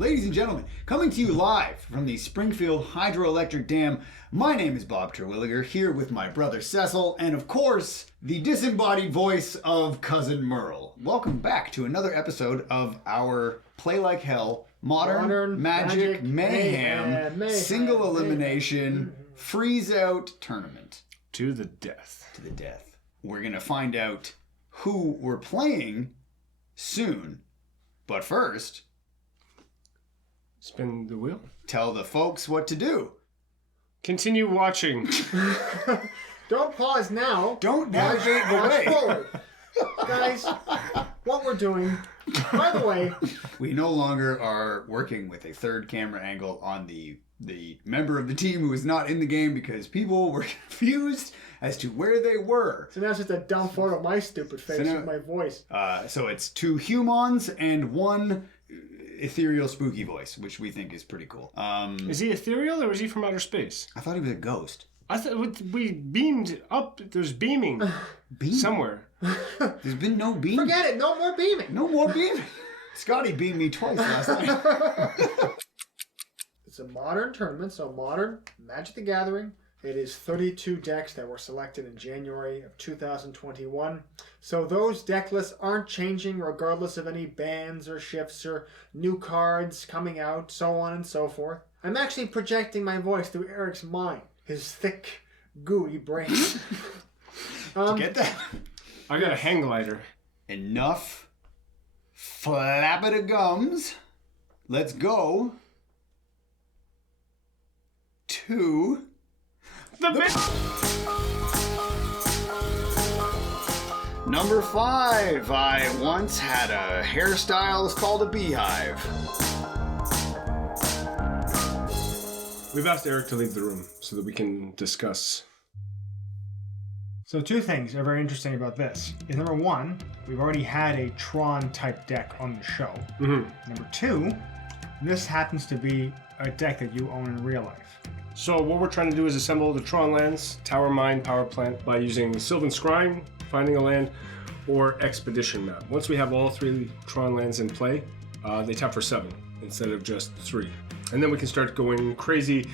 Ladies and gentlemen, coming to you live from the Springfield Hydroelectric Dam, my name is Bob Terwilliger, here with my brother Cecil, and of course, the disembodied voice of Cousin Merle. Welcome back to another episode of our Play Like Hell, Modern Magic Mayhem, Single Elimination, Freeze Out Tournament. To the death. To the death. We're going to find out who we're playing soon, but first... Spin the wheel. Tell the folks what to do. Continue watching. Don't pause now. Don't navigate the way. Forward. Guys, what we're doing, by the way... We no longer are working with a third camera angle on the member of the team who is not in the game because people were confused as to where they were. So now it's just a dumb photo of my stupid face with my voice. So it's 2 humans and 1... ethereal spooky voice, which we think is pretty cool. Is he ethereal or is he from outer space? I thought he was a ghost. I thought we beamed up. There's beaming somewhere. There's been no beaming. Forget it. No more beaming. No more beaming. Scotty beamed me twice last night. It's a modern tournament, so modern Magic the Gathering. It is 32 decks that were selected in January of 2021. So those deck lists aren't changing regardless of any bans or shifts or new cards coming out, so on and so forth. I'm actually projecting my voice through Eric's mind, his thick, gooey brain. Did you get that? I got a hang glider. Enough flabba-da-gums. Let's go to... Number 5. I once had a hairstyle called a beehive. We've asked Eric to leave the room so that we can discuss. So 2 things are very interesting about this. Is number 1, we've already had a Tron type deck on the show. Mm-hmm. Number 2, this happens to be a deck that you own in real life. So what we're trying to do is assemble the Tron lands, Tower Mine, Power Plant, by using Sylvan Scrying, finding a land, or Expedition Map. Once we have all 3 Tron lands in play, they tap for 7 instead of just 3. And then we can start going crazy,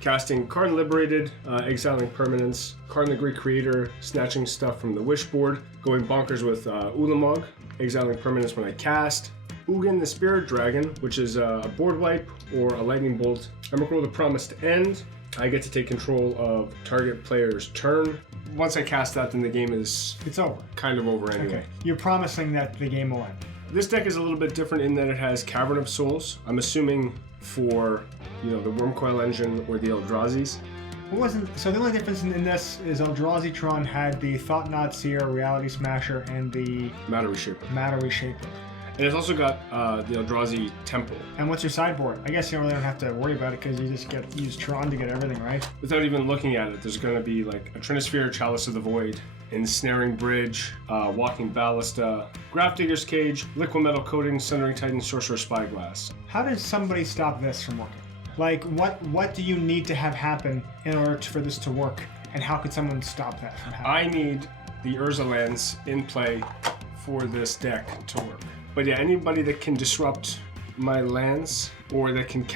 casting Karn Liberated, exiling permanents, Karn the Great Creator, snatching stuff from the wish board, going bonkers with Ulamog, exiling permanents when I cast, Ugin the Spirit Dragon, which is a board wipe or a lightning bolt. Emrakul the Promised End. I get to take control of target player's turn. Once I cast that, then the game is... It's over. Kind of over anyway. Okay. You're promising that the game will end. This deck is a little bit different in that it has Cavern of Souls. I'm assuming for, the Wormcoil Engine or the Eldrazi's. So the only difference in this is Eldrazi Tron had the Thought-Knot Seer, Reality Smasher, and the... Matter Reshaper. And it's also got the Eldrazi Temple. And what's your sideboard? I guess you really don't have to worry about it because you just use Tron to get everything, right? Without even looking at it, there's going to be like a Trinisphere, Chalice of the Void, Ensnaring Bridge, Walking Ballista, Grafdigger's Cage, Liquid Metal Coating, Sundering Titan, Sorcerer's Spyglass. How does somebody stop this from working? Like, what do you need to have happen in order for this to work? And how could someone stop that from happening? I need the Urza lands in play for this deck to work. But yeah, anybody that can disrupt my lands or that can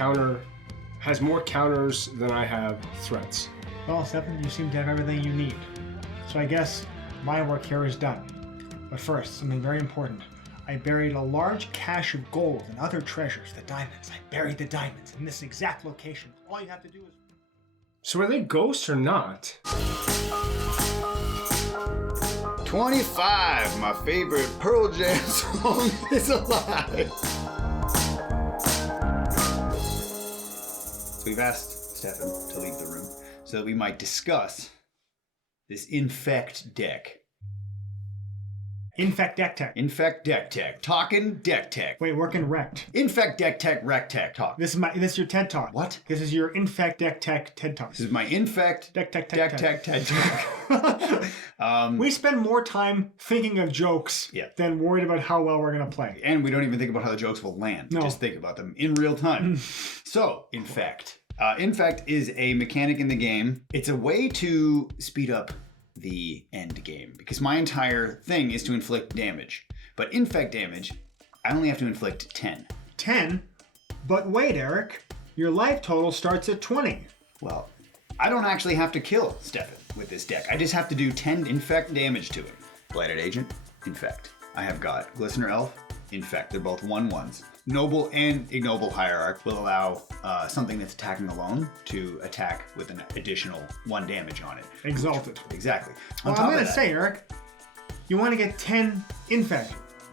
has more counters than I have threats. Well, Stefan, you seem to have everything you need. So I guess my work here is done. But first, something very important. I buried a large cache of gold and other treasures, the diamonds. I buried the diamonds in this exact location. All you have to do is... So are they ghosts or not? 25, my favorite Pearl Jam song is alive. So we've asked Stefan to leave the room so that we might discuss this INFECT deck. INFECT deck tech. INFECT deck tech. Talking deck tech. Wait, working rect. INFECT deck tech rec tech talk. This is your TED talk. What? This is your INFECT deck tech TED talk. This is my INFECT deck tech TED talk. We spend more time thinking of jokes than worried about how well we're going to play. And we don't even think about how the jokes will land. No. We just think about them in real time. So, INFECT. INFECT is a mechanic in the game. It's a way to speed up the end game, because my entire thing is to inflict damage. But INFECT damage, I only have to inflict 10. 10? But wait, Eric. Your life total starts at 20. Well, I don't actually have to kill Stefan with this deck. I just have to do 10 infect damage to him. Blighted Agent, infect. I have got Glistener Elf, infect. They're both 1/1s. Noble and Ignoble Hierarch will allow something that's attacking alone to attack with an additional 1 damage on it. Exalted. Exactly. Well, I'm going to say, Eric, you want to get 10 infect.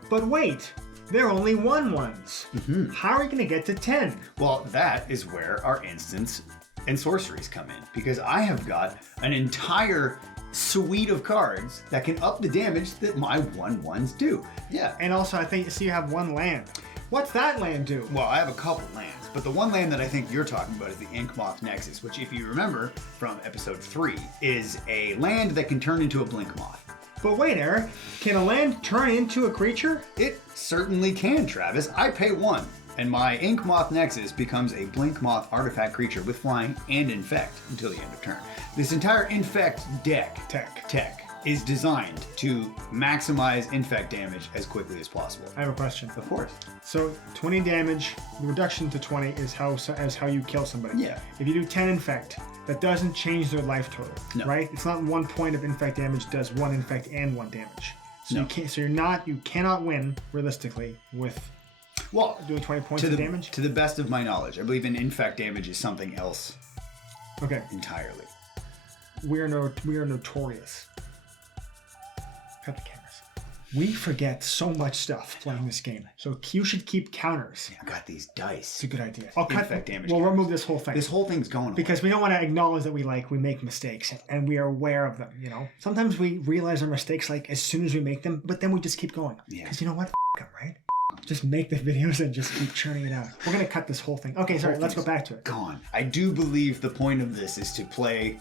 But wait, they're only 1/1s. How are you going to get to 10? Well, that is where our instants and sorceries come in, because I have got an entire suite of cards that can up the damage that my 1/1s do. Yeah. And also, I think you have 1 land. What's that land do? Well, I have a couple lands, but the one land that I think you're talking about is the Inkmoth Nexus, which, if you remember from episode 3, is a land that can turn into a Blink Moth. But wait, Eric, can a land turn into a creature? It certainly can, Travis. I pay 1, and my Inkmoth Nexus becomes a Blink Moth artifact creature with flying and infect until the end of turn. This entire infect tech is designed to maximize infect damage as quickly as possible. I have a question. Of course. So 20 damage, the reduction to 20 is how you kill somebody. Yeah. If you do 10 infect, that doesn't change their life total, No. right? It's not 1 point of infect damage does 1 infect and 1 damage. So No. you can't. So you cannot win realistically with doing 20 points of damage. To the best of my knowledge, I believe an infect damage is something else Okay. entirely. We are notorious. Cut the cameras. We forget so much stuff playing this game. So you should keep counters. I got these dice. It's a good idea. I'll cut Infect damage. We'll remove this whole thing. This whole thing's going Because we don't want to acknowledge that we make mistakes and we are aware of them, Sometimes we realize our mistakes like as soon as we make them, but then we just keep going. Yeah. Because you know what? F them, right? Just make the videos and just keep churning it out. We're going to cut this whole thing. Okay, sorry, let's go back to it. Gone. I do believe the point of this is to play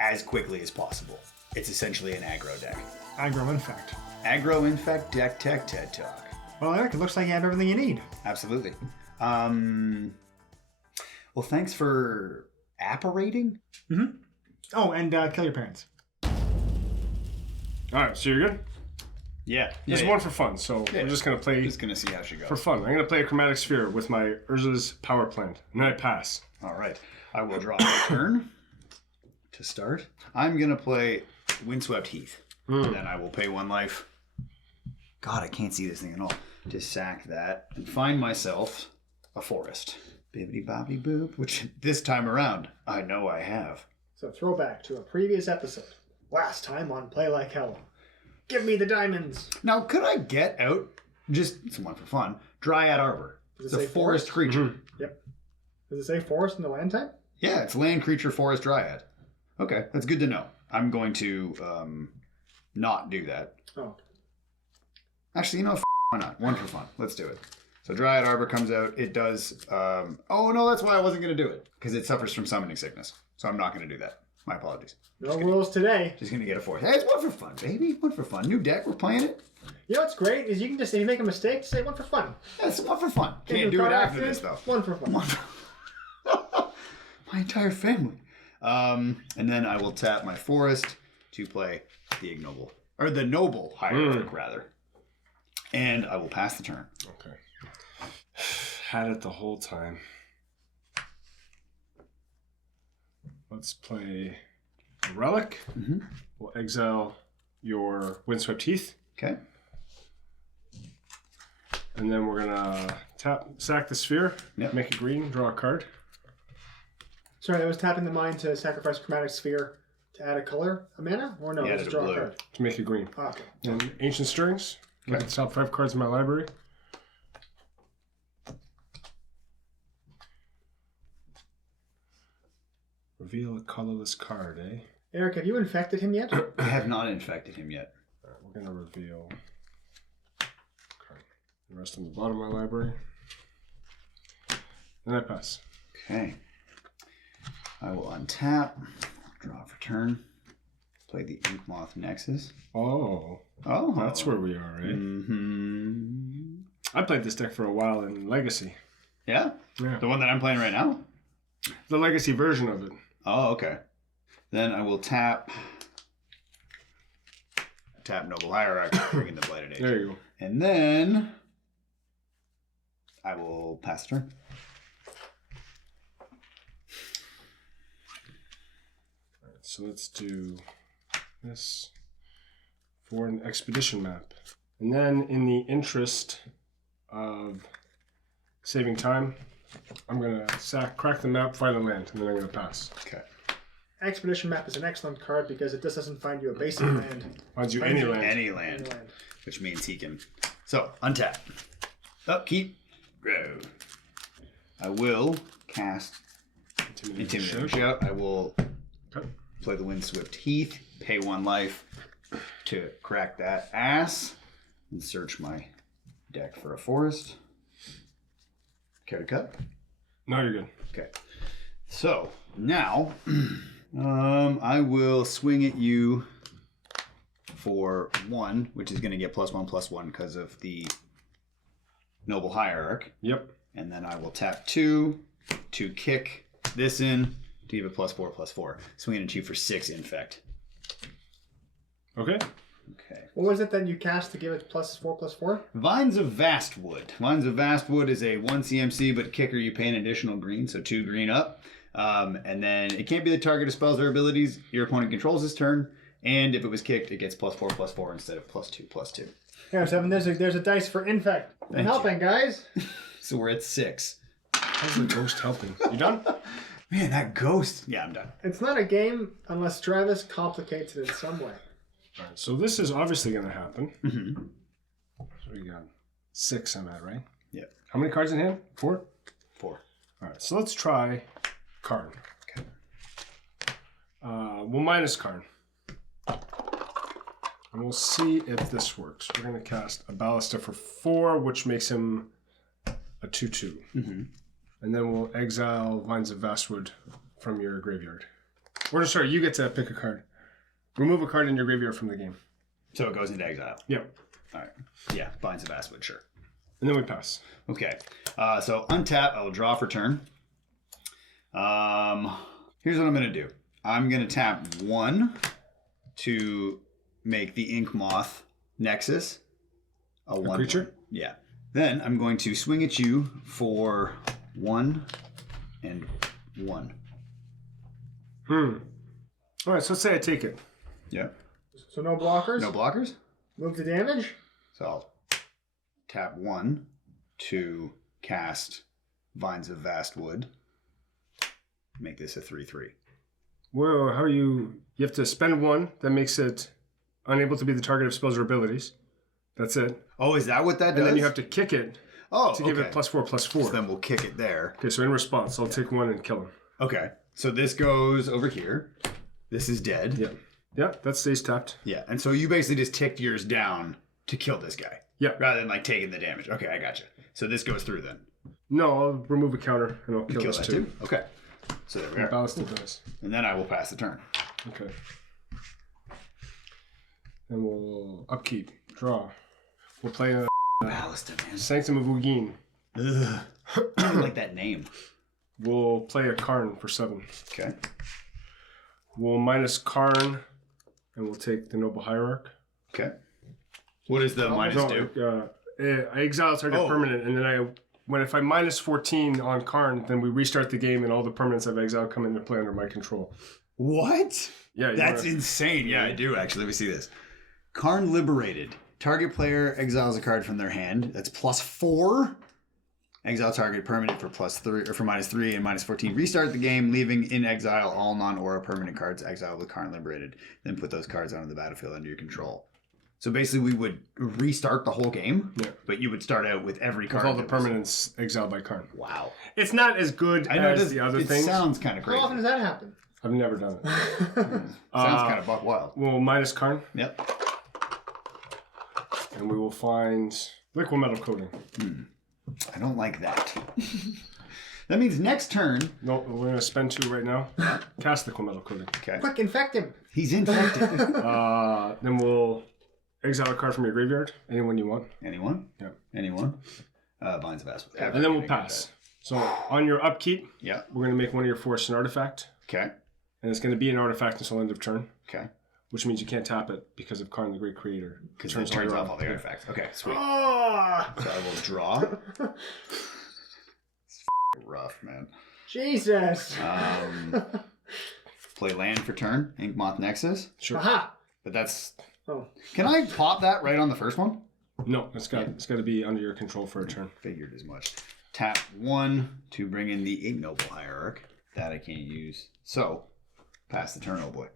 as quickly as possible. It's essentially an aggro deck. Aggro infect. Aggro infect deck tech TED Talk. Well, Eric, it looks like you have everything you need. Absolutely. Well, thanks for apparating. Oh, and kill your parents. All right, so you're good? Yeah. This is one for fun, so we're just going to play Just gonna see how she goes. for fun. I'm going to play a Chromatic Sphere with my Urza's Power Plant, and then I pass. All right. I will draw a turn to start. I'm gonna play Windswept Heath. And then I will pay 1 life. God, I can't see this thing at all. Just sack that and find myself a forest. Bibbidi bobbidi boop, which this time around, I know I have. So throwback to a previous episode. Last time on Play Like Hell. Give me the diamonds. Now, could I get out, just some one for fun, Dryad Arbor? Does it The say forest creature. Yep. Does it say forest in the land type? Yeah, it's land creature forest Dryad. Okay, that's good to know. I'm going to not do that. Oh. Actually, why not? 1 for fun. Let's do it. So Dryad Arbor comes out. It does... oh, no, that's why I wasn't going to do it. Because it suffers from summoning sickness. So I'm not going to do that. My apologies. No rules today. Just going to get a 4th. Hey, it's 1 for fun, baby. 1 for fun. New deck. We're playing it. You know what's great is you can just, if you make a mistake, just say 1 for fun. Yeah, it's 1 for fun. Get Can't into do a it car after accident, this, though. 1 for fun. My entire family. And then I will tap my forest to play the ignoble. Or the noble hierarch, rather. And I will pass the turn. Okay. Had it the whole time. Let's play a relic. We'll exile your Windswept Heath. Okay. And then we're gonna sack the sphere, make a green, draw a card. Sorry, I was tapping the mine to sacrifice Chromatic Sphere to add a mana? Or no, just draw a card. To make a green. Oh, okay. And Ancient Stirrings. Look at the top 5 cards in my library. Reveal a colorless card, eh? Eric, have you infected him yet? I have not infected him yet. Alright, we're gonna reveal the rest on the bottom of my library. Then I pass. Okay. I will untap, draw for turn, play the Inkmoth Nexus. Oh, that's where we are, right? I played this deck for a while in Legacy. Yeah? Yeah. The one that I'm playing right now? The Legacy version of it. Oh, okay. Then I will tap Noble Hierarch, bring in the Blighted Agent. There you go. And then I will pass the turn. So let's do this for an expedition map. And then in the interest of saving time, I'm going to crack the map, find a land, and then I'm going to pass. Okay. Expedition map is an excellent card because it just doesn't find you a basic land. Finds you any land. Any land. Which means he can. So, untap. Upkeep. Go. I will cast Intimidating Shout. I will play the Windswept Heath, pay 1 life to crack that ass, and search my deck for a forest. Care to cut? No, you're good. Okay. So, now, I will swing at you for 1, which is going to get +1/+1 because of the Noble Hierarch. Yep. And then I will tap 2 to kick this in to give it +4/+4. Swinging at you for 6 infect. Okay. Okay. What was it that you cast to give it +4/+4? Vines of Vastwood. Vines of Vastwood is a 1 CMC, but kicker you pay an additional green, so 2 green up. And then it can't be the target of spells or abilities your opponent controls this turn. And if it was kicked, it gets +4/+4 instead of +2/+2. Yeah, Seven, there's a dice for infect. I'm helping, guys. So we're at 6. How's the ghost helping? You done? Man, that ghost. Yeah, I'm done. It's not a game unless Travis complicates it in some way. All right, so this is obviously going to happen. Mm-hmm. So we got 6 on that, right? Yep. How many cards in hand? 4? 4. All right, so let's try Karn. Okay. We'll minus Karn. And we'll see if this works. We're going to cast a Ballista for 4, which makes him a 2/2. Mm-hmm. And then we'll exile Vines of Vastwood from your graveyard. Or sorry, you get to pick a card. Remove a card in your graveyard from the game. So it goes into exile. Yep. All right. Yeah, Vines of Vastwood, sure. And then we pass. Okay. So untap, I will draw for turn. Here's what I'm going to do. I'm going to tap 1 to make the Ink Moth Nexus a 1 creature? Yeah. Then I'm going to swing at you for 1 and 1. All right, so let's say I take it. Yeah. So no blockers? No blockers? Move the damage? So I'll tap 1 to cast Vines of Vastwood. Make this a 3/3. Well, how are you? You have to spend 1. That makes it unable to be the target of spells or abilities. That's it. Oh, is that what that does? And then you have to kick it to give it +4/+4. So then we'll kick it there. Okay, so in response, I'll take 1 and kill him. Okay. So this goes over here. This is dead. Yeah. Yeah, that stays tapped. Yeah. And so you basically just ticked yours down to kill this guy. Yeah. Rather than like taking the damage. Okay, I gotcha. So this goes through then. No, I'll remove a counter and I'll kill this that too. Okay. So there we are. Ballista does. And then I will pass the turn. Okay. Then we'll upkeep, draw. We'll play a Ballista, man. Sanctum of Ugin. Ugh. I don't like that name. We'll play a Karn for 7. Okay. We'll minus Karn, and we'll take the Noble Hierarch. Okay. What does the minus do? I exile target permanent, and then if I minus 14 on Karn, then we restart the game, and all the permanents I've exiled come into play under my control. What? Yeah, that's insane. Yeah, I do actually. Let me see this. Karn Liberated. Target player exiles a card from their hand. That's +4. Exile target permanent for +3 or for -3 and -14. Restart the game, leaving in exile all non-aura permanent cards exiled with Karn Liberated. Then put those cards onto the battlefield under your control. So basically, we would restart the whole game, but you would start out with every card. With all the permanents exiled by Karn. Wow. It's not as good as the other things. It sounds kind of crazy. How often does that happen? I've never done it. Sounds kind of buck wild. We'll minus Karn. Yep. And we will find liquid metal coating. I don't like that. That means next turn. No, we're going to spend 2 right now. Cast liquid metal coating. Okay. Quick, infect him. He's infected. Then we'll exile a card from your graveyard. Anyone you want. Anyone? Yeah. Anyone? Vines of Vastwood. And then we'll pass. So on your upkeep, yeah, we're going to make one of your forests an artifact. Okay. And it's going to be an artifact until end of turn. Okay. Which means you can't tap it because of Karn the Great Creator. Because it turns off all the artifacts. Okay, sweet. Oh! So I will draw. It's rough, man. Jesus. play land for turn, Inkmoth Nexus. Sure. Aha! But that's... Oh. Can I pop that right on the first one? No, it's got to be under your control for a turn. Figured as much. Tap 1 to bring in the Ignoble Hierarch. That I can't use. So, pass the turn, oh boy.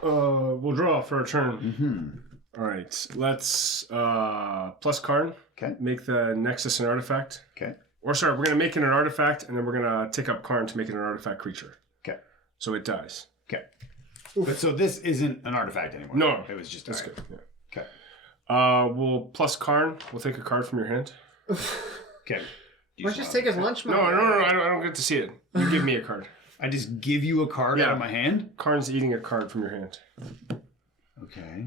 We'll draw for a turn. Mm-hmm. All right. Let's plus Karn. Okay. Make the Nexus an artifact. Okay. Or sorry, we're going to make it an artifact, and then we're going to take up Karn to make it an artifact creature. Okay. So it dies. Okay. But so this isn't an artifact anymore. No. It was just... That's right. good. Yeah. Okay. We'll plus Karn. We'll take a card from your hand. Okay. Let's just take his lunch money. No, I don't get to see it. You give me a card. I just give you a card out of my hand? Karn's eating a card from your hand. Okay.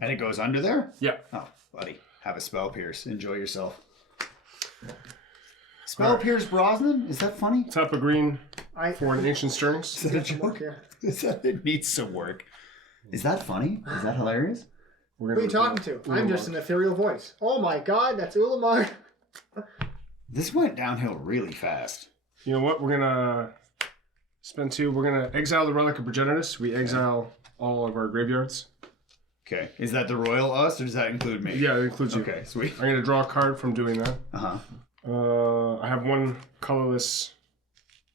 And it goes under there? Yeah. Oh, buddy. Have a Spell Pierce. Enjoy yourself. Spell Pierce Brosnan? Is that funny? Tap a green for an Ancient Stirrings. Is that a joke? It needs some work. Is that funny? Is that hilarious? Who are you talking to? Ulamog. I'm just an ethereal voice. Oh my god, that's Ulamog. This went downhill really fast. You know what? We're going to spend 2. We're going to exile the Relic of Progenitus. We exile all of our graveyards. Okay. Is that the royal us, or does that include me? Yeah, it includes you. Okay, sweet. I'm going to draw a card from doing that. Uh-huh. I have 1 colorless.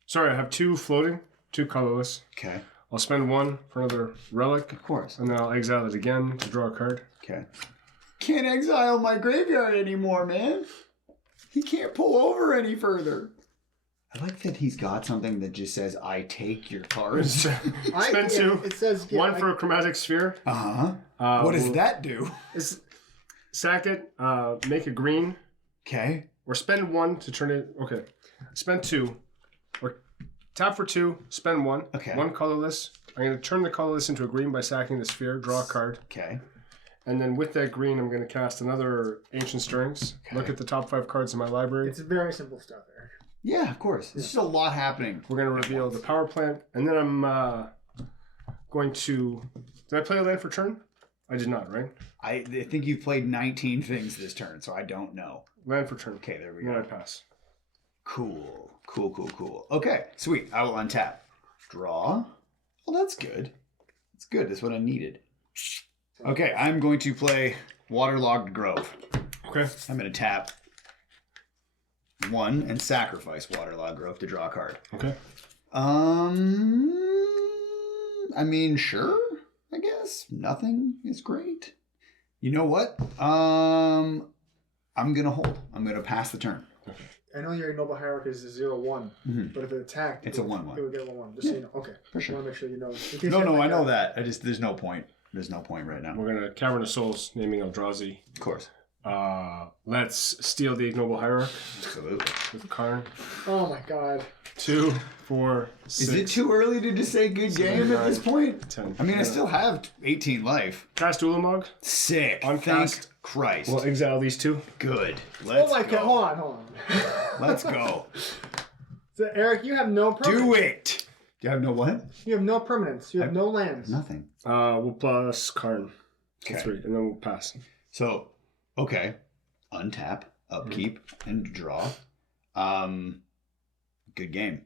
Sorry, I have 2 floating, 2 colorless. Okay. I'll spend 1 for another relic, Of course. and then I'll exile it again to draw a card. Okay. Can't exile my graveyard anymore, man. He can't pull over any further. I like that he's got something that just says, I take your cards. Spend 2. It says 1 for a chromatic sphere. Uh-huh. What does that do? Sack it, make a green, Okay. or spend 1 to turn it. Okay. Spend 2. Or tap for 2, spend 1. Okay. 1 colorless. I'm going to turn the colorless into a green by sacking the sphere, draw a card. Okay. And then with that green, I'm going to cast another Ancient Stirrings. Okay. Look at the top 5 cards in my library. It's very simple stuff, Eric. Yeah, of course. There's just a lot happening. We're going to reveal the power plant. And then I'm going to... Did I play a land for turn? I did not, right? I think you've played 19 things this turn, so I don't know. Land for turn. Okay, there we And then I go. pass. Cool. Okay, sweet. I will untap. Draw. Well, that's good. That's good. That's what I needed. Okay, I'm going to play Waterlogged Grove. Okay. I'm going to tap 1 and sacrifice Waterlogged Grove to draw a card. Okay. I mean, sure, I guess. Nothing is great. You know what? I'm going to hold. I'm going to pass the turn. I know your Ignoble Hierarch is a 0-1, but if it attacked, It's it a would- 1/1. It would get a 1-1. Just so you know. Okay. For sure. I want to make sure you know. No, I know that. There's no point. There's no point right now. We're going to Cavern of Souls, naming Eldrazi. Of course. Let's steal the Ignoble Hierarch Absolutely. with Karn. Oh my god. 2, 4, 6. Is it too early to just say good game at this point? 10. I mean, I still have 18 life. Cast Ulamog. Sick. On Thank cast. Christ. We'll exile these 2. Good. Let's Oh my go. god. Hold on. Let's go. So, Eric, you have no permanence. Do it. Do you have no what? You have no permanence. You have no lands. Nothing. We'll plus Karn. Okay. 3, and then we'll pass. So, okay. Untap, upkeep, and draw. Good game.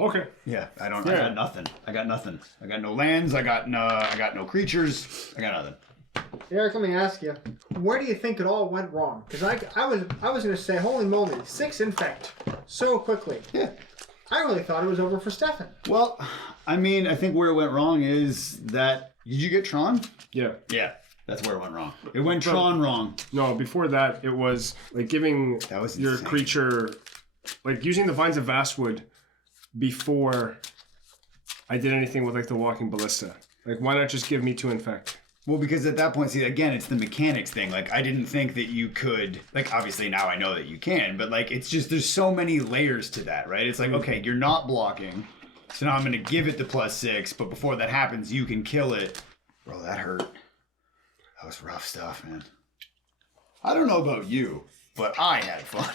Okay. Yeah, I got nothing. I got no lands. I got no creatures. I got nothing. Eric, let me ask you, where do you think it all went wrong? Because I was going to say, holy moly, 6 infect so quickly. Yeah. I really thought it was over for Stefan. Well, I mean, I think where it went wrong is that... Did you get Tron? Yeah. Yeah, that's where it went wrong. It went Tron wrong. No, before that, it was like giving That was your insane. creature, like using the Vines of Vastwood before I did anything with like the Walking Ballista. Like, why not just give me 2 infect? Well, because at that point, see, again, it's the mechanics thing. Like, I didn't think that you could... Like, obviously, now I know that you can. But, like, it's just... There's so many layers to that, right? It's like, okay, you're not blocking. So now I'm going to give it the +6. But before that happens, you can kill it. Bro, that hurt. That was rough stuff, man. I don't know about you, but I had fun.